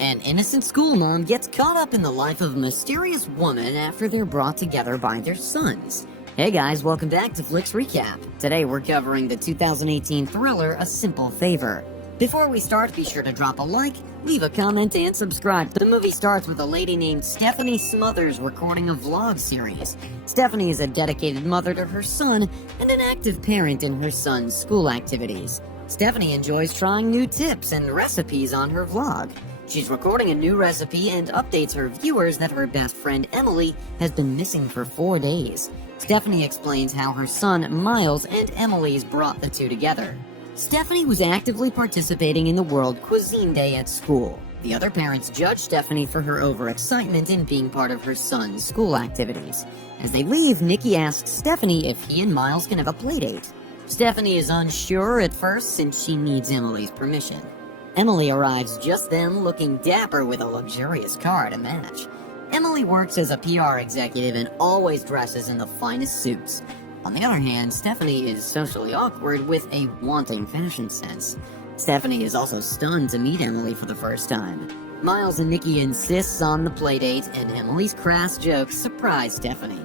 An innocent school mom gets caught up in the life of a mysterious woman after they're brought together by their sons. Hey guys, welcome back to Flicks Recap. Today we're covering the 2018 thriller A Simple Favor. Before we start, be sure to drop a like, leave a comment, and subscribe. The movie starts with a lady named Stephanie Smothers recording a vlog series. Stephanie is a dedicated mother to her son and an active parent in her son's school activities. Stephanie enjoys trying new tips and recipes on her vlog. She's recording a new recipe and updates her viewers that her best friend Emily has been missing for 4 days. Stephanie explains how her son Miles and Emily's brought the two together. Stephanie was actively participating in the World Cuisine Day at school. The other parents judge Stephanie for her overexcitement in being part of her son's school activities. As they leave, Nicky asks Stephanie if he and Miles can have a playdate. Stephanie is unsure at first since she needs Emily's permission. Emily arrives just then looking dapper with a luxurious car to match. Emily works as a PR executive and always dresses in the finest suits. On the other hand, Stephanie is socially awkward with a wanting fashion sense. Stephanie is also stunned to meet Emily for the first time. Miles and Nicky insists on the playdate, and Emily's crass jokes surprise Stephanie.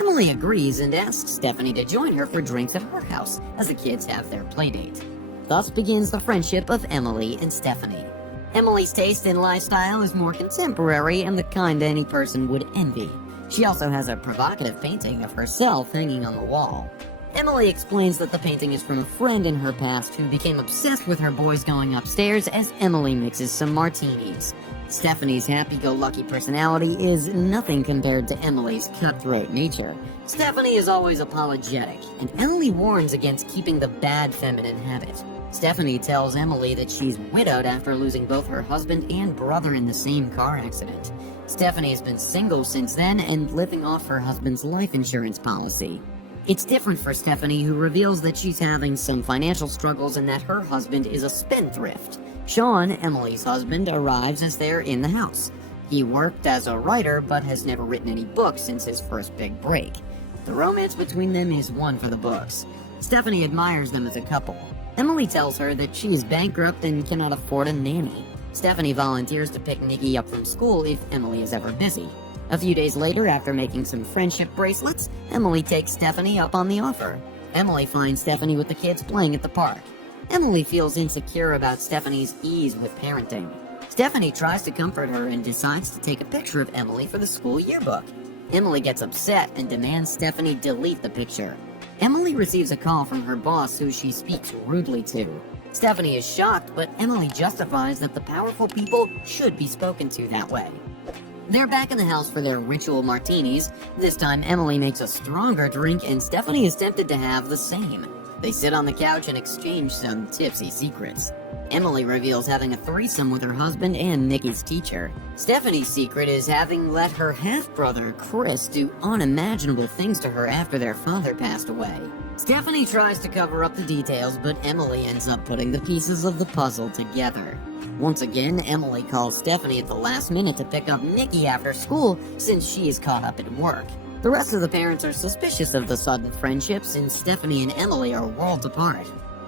Emily agrees and asks Stephanie to join her for drinks at her house as the kids have their playdate. Thus begins the friendship of Emily and Stephanie. Emily's taste in lifestyle is more contemporary and the kind any person would envy. She also has a provocative painting of herself hanging on the wall. Emily explains that the painting is from a friend in her past who became obsessed with her boys going upstairs as Emily mixes some martinis. Stephanie's happy-go-lucky personality is nothing compared to Emily's cutthroat nature. Stephanie is always apologetic, and Emily warns against keeping the bad feminine habit. Stephanie tells Emily that she's widowed after losing both her husband and brother in the same car accident. Stephanie has been single since then and living off her husband's life insurance policy. It's different for Stephanie, who reveals that she's having some financial struggles and that her husband is a spendthrift. Sean, Emily's husband, arrives as they're in the house. He worked as a writer but has never written any books since his first big break. The romance between them is one for the books. Stephanie admires them as a couple. Emily tells her that she is bankrupt and cannot afford a nanny. Stephanie volunteers to pick Nicky up from school if Emily is ever busy. A few days later, after making some friendship bracelets, Emily takes Stephanie up on the offer. Emily finds Stephanie with the kids playing at the park. Emily feels insecure about Stephanie's ease with parenting. Stephanie tries to comfort her and decides to take a picture of Emily for the school yearbook. Emily gets upset and demands Stephanie delete the picture. Emily receives a call from her boss who she speaks rudely to. Stephanie is shocked, but Emily justifies that the powerful people should be spoken to that way. They're back in the house for their ritual martinis. This time Emily makes a stronger drink and Stephanie is tempted to have the same. They sit on the couch and exchange some tipsy secrets. Emily reveals having a threesome with her husband and Nicky's teacher. Stephanie's secret is having let her half-brother, Chris, do unimaginable things to her after their father passed away. Stephanie tries to cover up the details, but Emily ends up putting the pieces of the puzzle together. Once again, Emily calls Stephanie at the last minute to pick up Nicky after school since she is caught up at work. The rest of the parents are suspicious of the sudden friendship since Stephanie and Emily are worlds apart.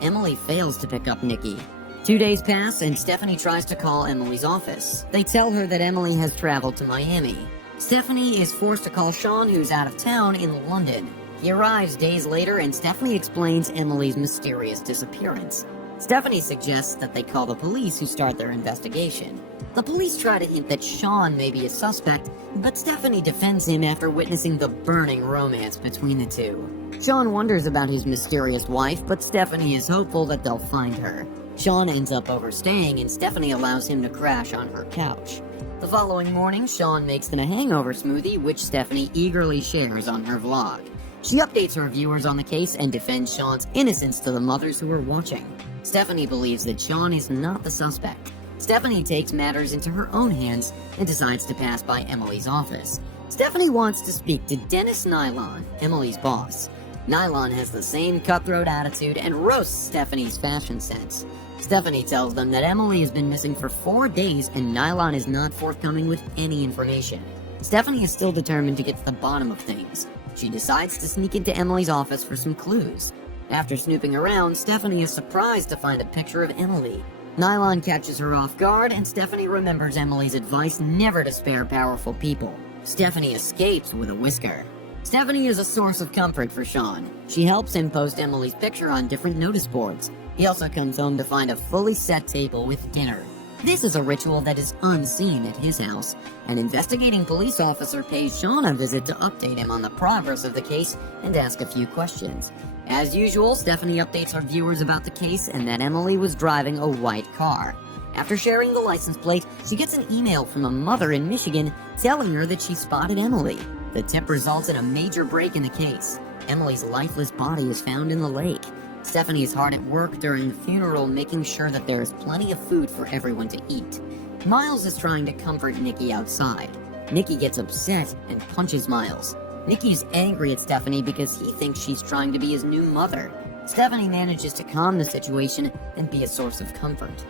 Emily fails to pick up Nicky. 2 days pass and Stephanie tries to call Emily's office. They tell her that Emily has traveled to Miami. Stephanie is forced to call Sean, who's out of town in London. He arrives days later and Stephanie explains Emily's mysterious disappearance. Stephanie suggests that they call the police, who start their investigation. The police try to hint that Sean may be a suspect, but Stephanie defends him after witnessing the burning romance between the two. Sean wonders about his mysterious wife, but Stephanie is hopeful that they'll find her. Sean ends up overstaying and Stephanie allows him to crash on her couch. The following morning, Sean makes them a hangover smoothie, which Stephanie eagerly shares on her vlog. She updates her viewers on the case and defends Sean's innocence to the mothers who are watching. Stephanie believes that Sean is not the suspect. Stephanie takes matters into her own hands and decides to pass by Emily's office. Stephanie wants to speak to Dennis Nylon, Emily's boss. Nylon has the same cutthroat attitude and roasts Stephanie's fashion sense. Stephanie tells them that Emily has been missing for 4 days and Nylon is not forthcoming with any information. Stephanie is still determined to get to the bottom of things. She decides to sneak into Emily's office for some clues. After snooping around, Stephanie is surprised to find a picture of Emily. Nylon catches her off guard, and Stephanie remembers Emily's advice never to spare powerful people. Stephanie escapes with a whisker. Stephanie is a source of comfort for Sean. She helps him post Emily's picture on different notice boards. He also comes home to find a fully set table with dinner. This is a ritual that is unseen at his house. An investigating police officer pays Sean a visit to update him on the progress of the case and ask a few questions. As usual, Stephanie updates her viewers about the case and that Emily was driving a white car. After sharing the license plate, she gets an email from a mother in Michigan telling her that she spotted Emily. The tip results in a major break in the case. Emily's lifeless body is found in the lake. Stephanie is hard at work during the funeral, making sure that there is plenty of food for everyone to eat. Miles is trying to comfort Nicky outside. Nicky gets upset and punches Miles. Nicky is angry at Stephanie because he thinks she's trying to be his new mother. Stephanie manages to calm the situation and be a source of comfort.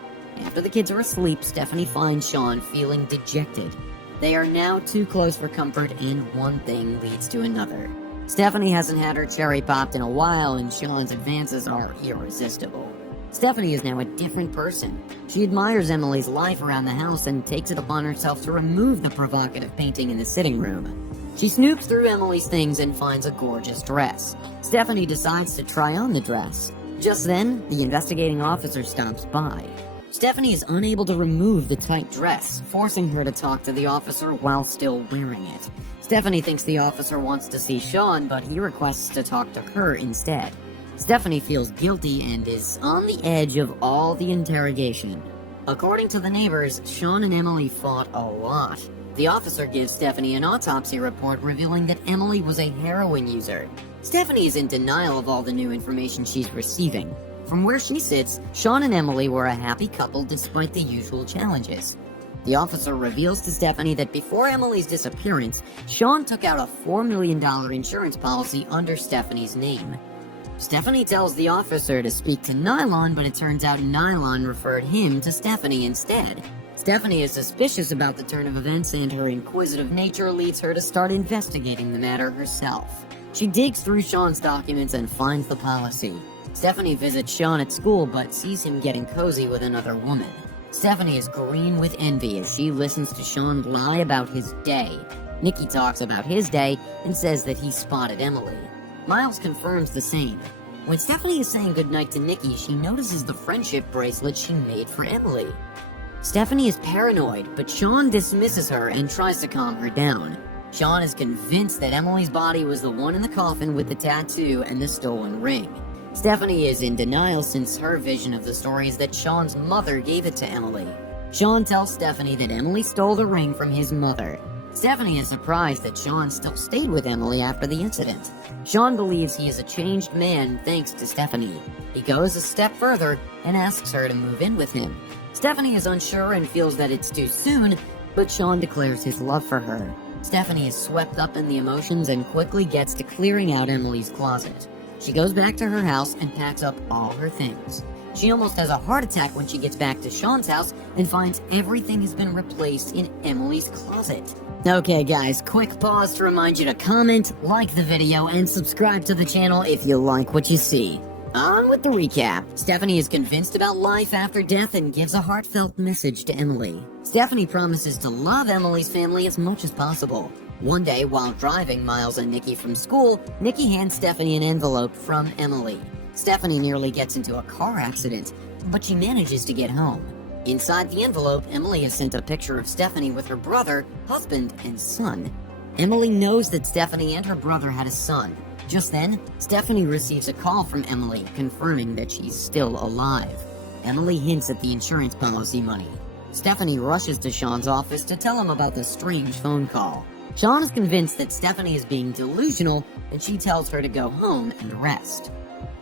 After the kids are asleep, Stephanie finds Sean feeling dejected. They are now too close for comfort, and one thing leads to another. Stephanie hasn't had her cherry popped in a while, and Sean's advances are irresistible. Stephanie is now a different person. She admires Emily's life around the house and takes it upon herself to remove the provocative painting in the sitting room. She snoops through Emily's things and finds a gorgeous dress. Stephanie decides to try on the dress. Just then, the investigating officer stops by. Stephanie is unable to remove the tight dress, forcing her to talk to the officer while still wearing it. Stephanie thinks the officer wants to see Sean, but he requests to talk to her instead. Stephanie feels guilty and is on the edge of all the interrogation. According to the neighbors, Sean and Emily fought a lot. The officer gives Stephanie an autopsy report revealing that Emily was a heroin user. Stephanie is in denial of all the new information she's receiving. From where she sits, Sean and Emily were a happy couple despite the usual challenges. The officer reveals to Stephanie that before Emily's disappearance, Sean took out a $4 million insurance policy under Stephanie's name. Stephanie tells the officer to speak to Nylon, but it turns out Nylon referred him to Stephanie instead. Stephanie is suspicious about the turn of events, and her inquisitive nature leads her to start investigating the matter herself. She digs through Sean's documents and finds the policy. Stephanie visits Sean at school, but sees him getting cozy with another woman. Stephanie is green with envy as she listens to Sean lie about his day. Nicky talks about his day and says that he spotted Emily. Miles confirms the same. When Stephanie is saying goodnight to Nicky, she notices the friendship bracelet she made for Emily. Stephanie is paranoid, but Sean dismisses her and tries to calm her down. Sean is convinced that Emily's body was the one in the coffin with the tattoo and the stolen ring. Stephanie is in denial since her vision of the story is that Sean's mother gave it to Emily. Sean tells Stephanie that Emily stole the ring from his mother. Stephanie is surprised that Sean still stayed with Emily after the incident. Sean believes he is a changed man thanks to Stephanie. He goes a step further and asks her to move in with him. Stephanie is unsure and feels that it's too soon, but Sean declares his love for her. Stephanie is swept up in the emotions and quickly gets to clearing out Emily's closet. She goes back to her house and packs up all her things. She almost has a heart attack when she gets back to Sean's house and finds everything has been replaced in Emily's closet. Okay guys, quick pause to remind you to comment, like the video, and subscribe to the channel if you like what you see. On with the recap. Stephanie is convinced about life after death and gives a heartfelt message to Emily. Stephanie promises to love Emily's family as much as possible. One day, while driving Miles and Nicky from school, Nicky hands Stephanie an envelope from Emily. Stephanie nearly gets into a car accident, but she manages to get home. Inside the envelope, Emily has sent a picture of Stephanie with her brother, husband, and son. Emily knows that Stephanie and her brother had a son. Just then, Stephanie receives a call from Emily confirming that she's still alive. Emily hints at the insurance policy money. Stephanie rushes to Sean's office to tell him about the strange phone call. Sean is convinced that Stephanie is being delusional, and she tells her to go home and rest.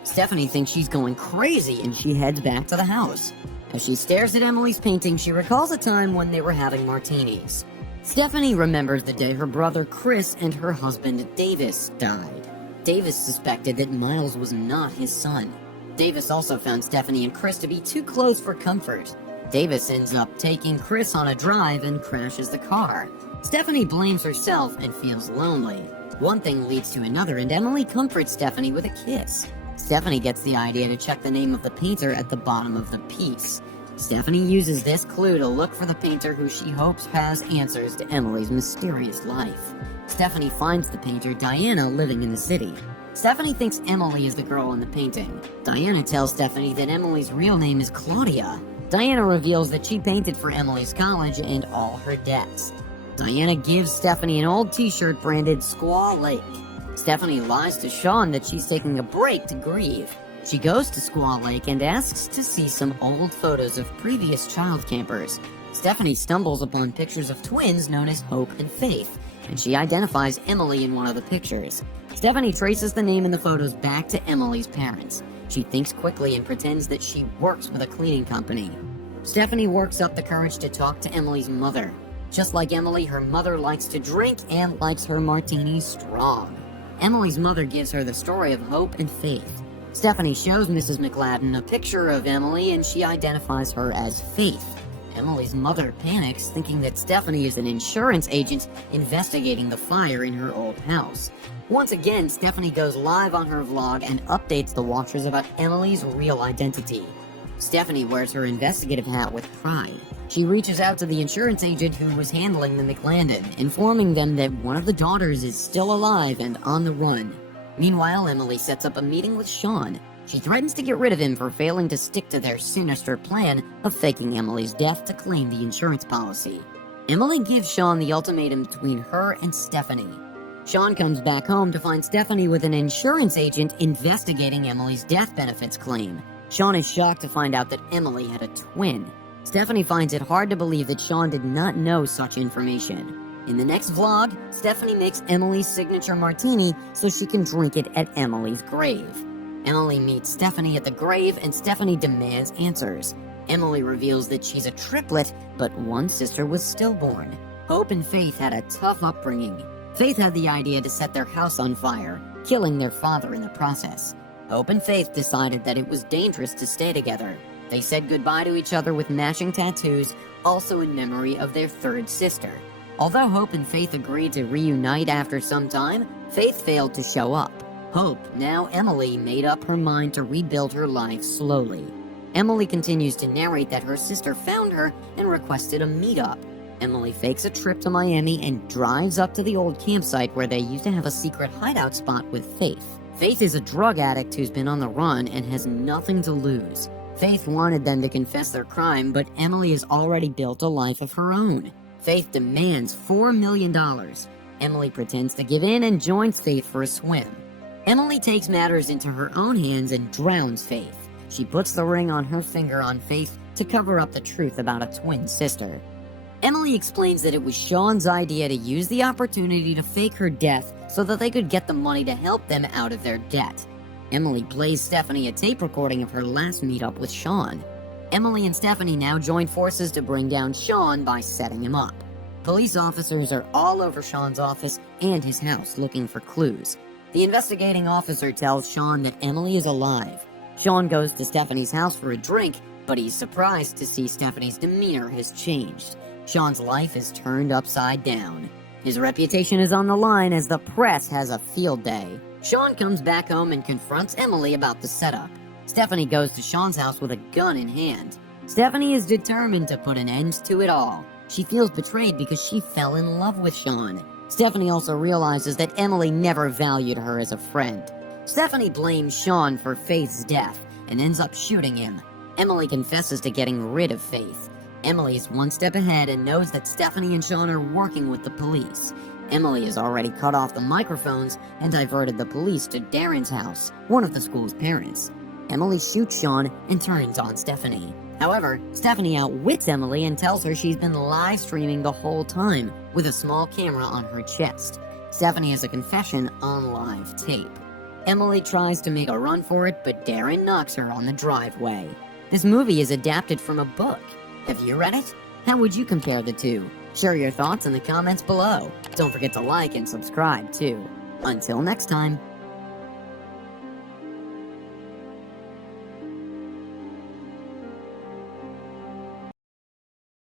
Stephanie thinks she's going crazy, and she heads back to the house. As she stares at Emily's painting, she recalls a time when they were having martinis. Stephanie remembers the day her brother Chris and her husband Davis died. Davis suspected that Miles was not his son. Davis also found Stephanie and Chris to be too close for comfort. Davis ends up taking Chris on a drive and crashes the car. Stephanie blames herself and feels lonely. One thing leads to another, and Emily comforts Stephanie with a kiss. Stephanie gets the idea to check the name of the painter at the bottom of the piece. Stephanie uses this clue to look for the painter who she hopes has answers to Emily's mysterious life. Stephanie finds the painter Diana living in the city. Stephanie thinks Emily is the girl in the painting. Diana tells Stephanie that Emily's real name is Claudia. Diana reveals that she painted for Emily's college and all her debts. Diana gives Stephanie an old t-shirt branded Squaw Lake. Stephanie lies to Sean that she's taking a break to grieve. She goes to Squaw Lake and asks to see some old photos of previous child campers. Stephanie stumbles upon pictures of twins known as Hope and Faith, and she identifies Emily in one of the pictures. Stephanie traces the name in the photos back to Emily's parents. She thinks quickly and pretends that she works with a cleaning company. Stephanie works up the courage to talk to Emily's mother. Just like Emily, her mother likes to drink and likes her martinis strong. Emily's mother gives her the story of Hope and Faith. Stephanie shows Mrs. McLadden a picture of Emily and she identifies her as Faith. Emily's mother panics, thinking that Stephanie is an insurance agent investigating the fire in her old house. Once again, Stephanie goes live on her vlog and updates the watchers about Emily's real identity. Stephanie wears her investigative hat with pride. She reaches out to the insurance agent who was handling the McLadden, informing them that one of the daughters is still alive and on the run. Meanwhile, Emily sets up a meeting with Sean. She threatens to get rid of him for failing to stick to their sinister plan of faking Emily's death to claim the insurance policy. Emily gives Sean the ultimatum between her and Stephanie. Sean comes back home to find Stephanie with an insurance agent investigating Emily's death benefits claim. Sean is shocked to find out that Emily had a twin. Stephanie finds it hard to believe that Sean did not know such information. In the next vlog, Stephanie makes Emily's signature martini so she can drink it at Emily's grave. Emily meets Stephanie at the grave and Stephanie demands answers. Emily reveals that she's a triplet, but one sister was stillborn. Hope and Faith had a tough upbringing. Faith had the idea to set their house on fire, killing their father in the process. Hope and Faith decided that it was dangerous to stay together. They said goodbye to each other with matching tattoos, also in memory of their third sister. Although Hope and Faith agreed to reunite after some time, Faith failed to show up. Hope, now Emily, made up her mind to rebuild her life slowly. Emily continues to narrate that her sister found her and requested a meetup. Emily fakes a trip to Miami and drives up to the old campsite where they used to have a secret hideout spot with Faith. Faith is a drug addict who's been on the run and has nothing to lose. Faith wanted them to confess their crime, but Emily has already built a life of her own. Faith demands $4 million. Emily pretends to give in and joins Faith for a swim. Emily takes matters into her own hands and drowns Faith. She puts the ring on her finger on Faith to cover up the truth about a twin sister. Emily explains that it was Sean's idea to use the opportunity to fake her death so that they could get the money to help them out of their debt. Emily plays Stephanie a tape recording of her last meetup with Sean. Emily and Stephanie now join forces to bring down Sean by setting him up. Police officers are all over Sean's office and his house looking for clues. The investigating officer tells Sean that Emily is alive. Sean goes to Stephanie's house for a drink, but he's surprised to see Stephanie's demeanor has changed. Sean's life is turned upside down. His reputation is on the line as the press has a field day. Sean comes back home and confronts Emily about the setup. Stephanie goes to Sean's house with a gun in hand. Stephanie is determined to put an end to it all. She feels betrayed because she fell in love with Sean. Stephanie also realizes that Emily never valued her as a friend. Stephanie blames Sean for Faith's death and ends up shooting him. Emily confesses to getting rid of Faith. Emily is one step ahead and knows that Stephanie and Sean are working with the police. Emily has already cut off the microphones and diverted the police to Darren's house, one of the school's parents. Emily shoots Sean and turns on Stephanie. However, Stephanie outwits Emily and tells her she's been live streaming the whole time with a small camera on her chest. Stephanie has a confession on live tape. Emily tries to make a run for it, but Darren knocks her on the driveway. This movie is adapted from a book. Have you read it? How would you compare the two? Share your thoughts in the comments below. Don't forget to like and subscribe too. Until next time.